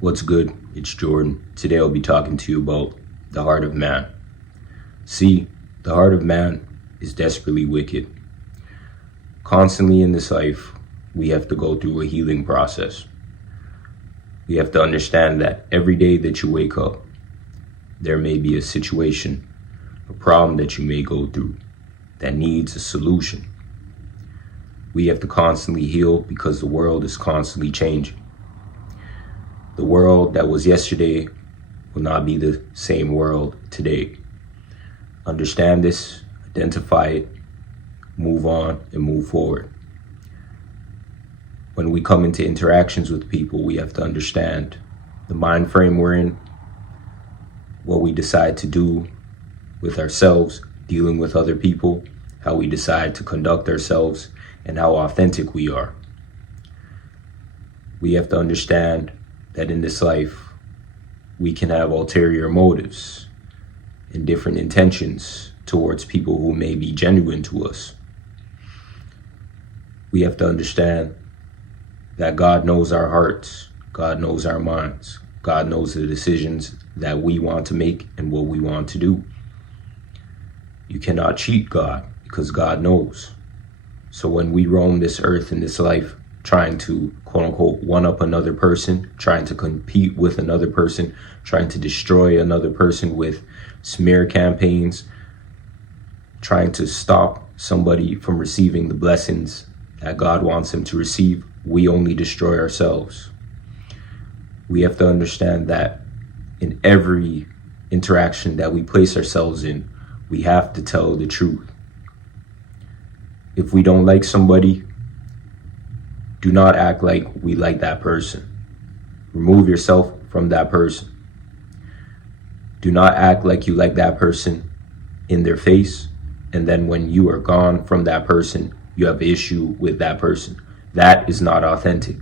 What's good? It's Jordan. Today I'll be talking to you about the heart of man. See, the heart of man is desperately wicked. Constantly in this life, we have to go through a healing process. We have to understand that every day that you wake up, there may be a situation, a problem that you may go through that needs a solution. We have to constantly heal because the world is constantly changing. The world that was yesterday will not be the same world today. Understand this, identify it, move on, and move forward. When we come into interactions with people, we have to understand the mind frame we're in, what we decide to do with ourselves, dealing with other people, how we decide to conduct ourselves, and how authentic we are. We have to understand that in this life, we can have ulterior motives and different intentions towards people who may be genuine to us. We have to understand that God knows our hearts, God knows our minds, God knows the decisions that we want to make and what we want to do. You cannot cheat God because God knows. So when we roam this earth in this life, trying to quote unquote one up another person, trying to compete with another person, trying to destroy another person with smear campaigns, trying to stop somebody from receiving the blessings that God wants them to receive, we only destroy ourselves. We have to understand that in every interaction that we place ourselves in, we have to tell the truth. If we don't like somebody, do not act like we like that person. Remove yourself from that person. Do not act like you like that person in their face, and then when you are gone from that person, you have an issue with that person. That is not authentic.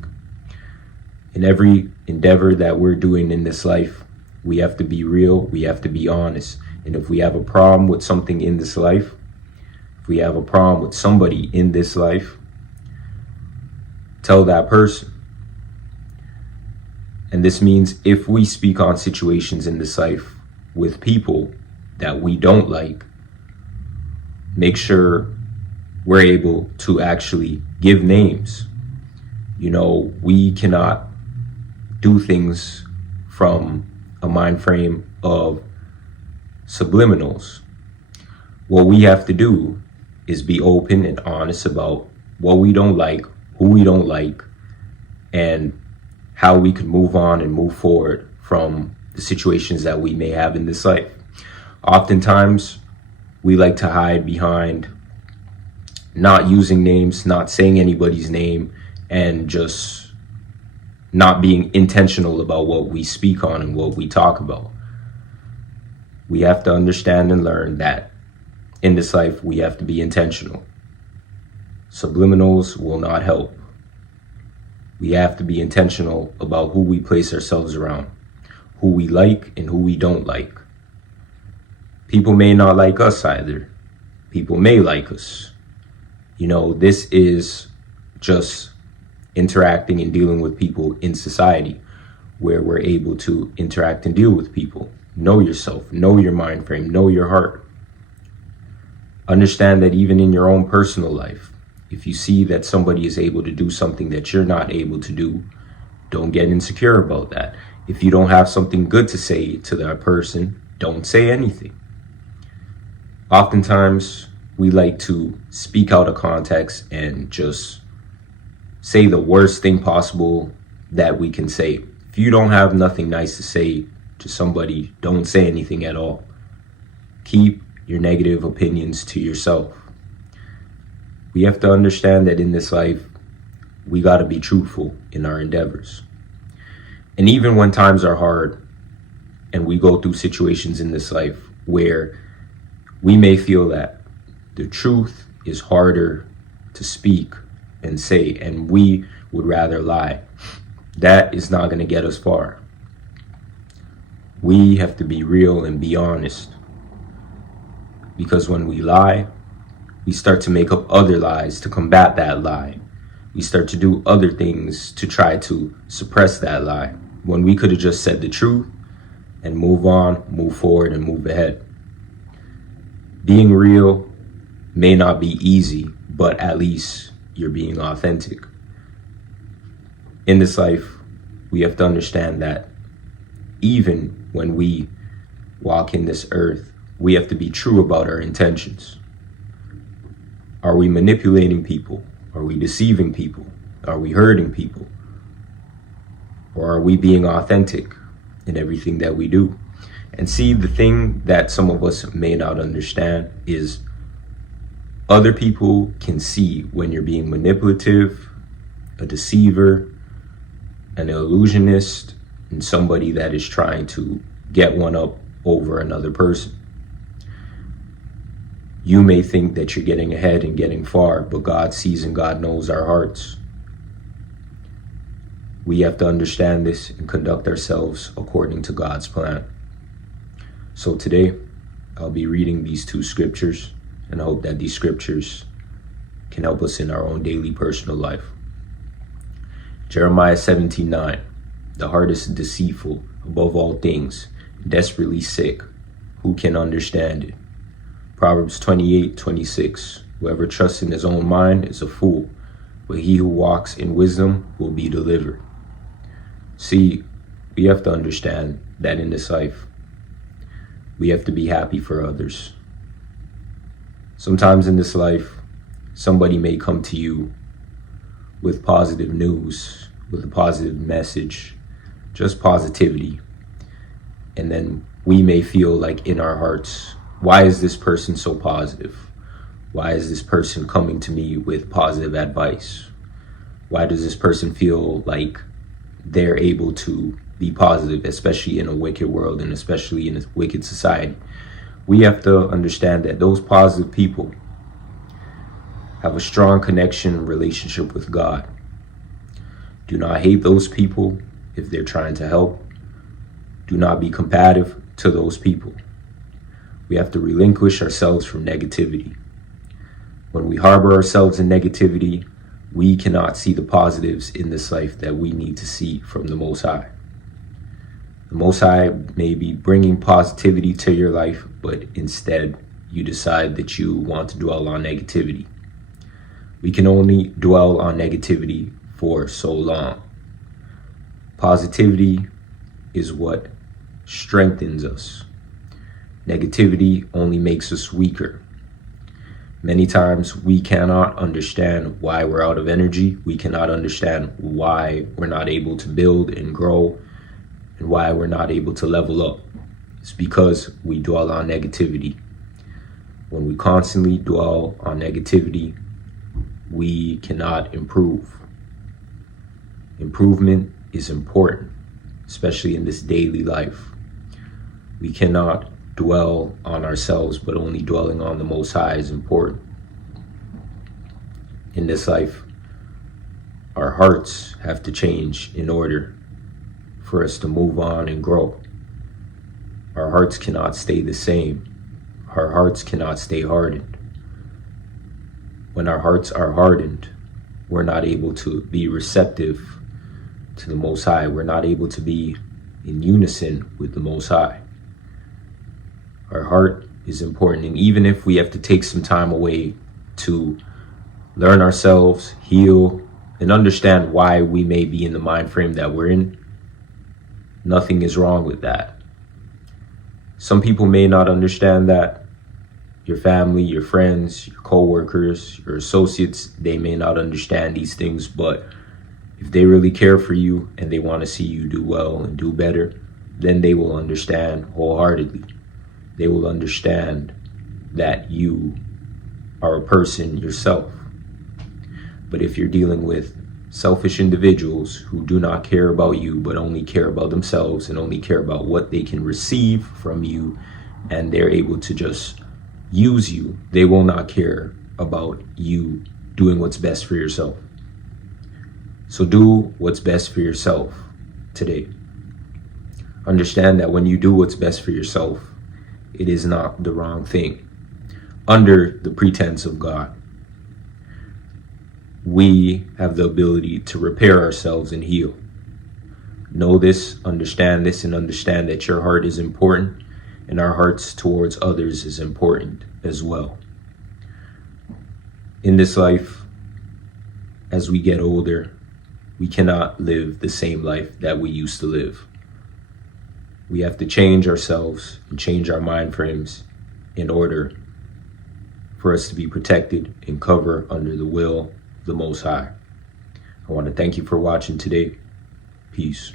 In every endeavor that we're doing in this life, we have to be real, we have to be honest. And if we have a problem with something in this life, if we have a problem with somebody in this life, tell that person. And this means if we speak on situations in this life with people that we don't like, make sure we're able to actually give names. You know, we cannot do things from a mind frame of subliminals. What we have to do is be open and honest about what we don't like, who we don't like, and how we can move on and move forward from the situations that we may have in this life. Oftentimes, we like to hide behind not using names, not saying anybody's name, and just not being intentional about what we speak on and what we talk about. We have to understand and learn that in this life, we have to be intentional. Subliminals will not help. We have to be intentional about who we place ourselves around, who we like and who we don't like. People may not like us either. People may like us. You know, this is just interacting and dealing with people in society where we're able to interact and deal with people. Know yourself, know your mind frame, know your heart. Understand that even in your own personal life, if you see that somebody is able to do something that you're not able to do, don't get insecure about that. If you don't have something good to say to that person, don't say anything. Oftentimes, we like to speak out of context and just say the worst thing possible that we can say. If you don't have nothing nice to say to somebody, don't say anything at all. Keep your negative opinions to yourself. We have to understand that in this life, we got to be truthful in our endeavors. And even when times are hard and we go through situations in this life where we may feel that the truth is harder to speak and say, and we would rather lie, that is not going to get us far. We have to be real and be honest. Because when we lie, we start to make up other lies to combat that lie. We start to do other things to try to suppress that lie. when we could have just said the truth and move on, move forward, and move ahead. Being real may not be easy, but at least you're being authentic. In this life, we have to understand that even when we walk in this earth, we have to be true about our intentions. Are we manipulating people? Are we deceiving people? Are we hurting people? Or are we being authentic in everything that we do? And see, the thing that some of us may not understand is other people can see when you're being manipulative, a deceiver, an illusionist, and somebody that is trying to get one up over another person. You may think that you're getting ahead and getting far, but God sees and God knows our hearts. We have to understand this and conduct ourselves according to God's plan. So today, I'll be reading these two scriptures, and I hope that these scriptures can help us in our own daily personal life. Jeremiah 17:9. The heart is deceitful above all things, desperately sick. Who can understand it? Proverbs 28:26. Whoever trusts in his own mind is a fool, but he who walks in wisdom will be delivered. See, we have to understand that in this life, we have to be happy for others. Sometimes in this life, somebody may come to you with positive news, with a positive message, just positivity. And then we may feel like in our hearts, why is this person so positive? Why is this person coming to me with positive advice? Why does this person feel like they're able to be positive, especially in a wicked world and especially in a wicked society? We have to understand that those positive people have a strong connection, relationship with God. Do not hate those people if they're trying to help. Do not be combative to those people. We have to relinquish ourselves from negativity. When we harbor ourselves in negativity, we cannot see the positives in this life that we need to see from the Most High. The Most High may be bringing positivity to your life, but instead you decide that you want to dwell on negativity. We can only dwell on negativity for so long. Positivity is what strengthens us. Negativity only makes us weaker. Many times we cannot understand why we're out of energy. We cannot understand why we're not able to build and grow and why we're not able to level up. It's because we dwell on negativity. When we constantly dwell on negativity, we cannot improve. Improvement is important, especially in this daily life. We cannot dwell on ourselves, but only dwelling on the Most High is important. In this life, our hearts have to change in order for us to move on and grow. Our hearts cannot stay the same. Our hearts cannot stay hardened. When our hearts are hardened, we're not able to be receptive to the Most High. We're not able to be in unison with the Most High. Our heart is important, and even if we have to take some time away to learn ourselves, heal, and understand why we may be in the mind frame that we're in, nothing is wrong with that. Some people may not understand that. Your family, your friends, your co-workers, your associates, they may not understand these things, but if they really care for you and they want to see you do well and do better, then they will understand wholeheartedly. They will understand that you are a person yourself. But if you're dealing with selfish individuals who do not care about you, but only care about themselves and only care about what they can receive from you, and they're able to just use you, they will not care about you doing what's best for yourself. So do what's best for yourself today. Understand that when you do what's best for yourself, it is not the wrong thing. Under the pretense of God, we have the ability to repair ourselves and heal. Know this, understand this, and understand that your heart is important and our hearts towards others is important as well. In this life, as we get older, we cannot live the same life that we used to live. We have to change ourselves and change our mind frames in order for us to be protected and covered under the will of the Most High. I want to thank you for watching today. Peace.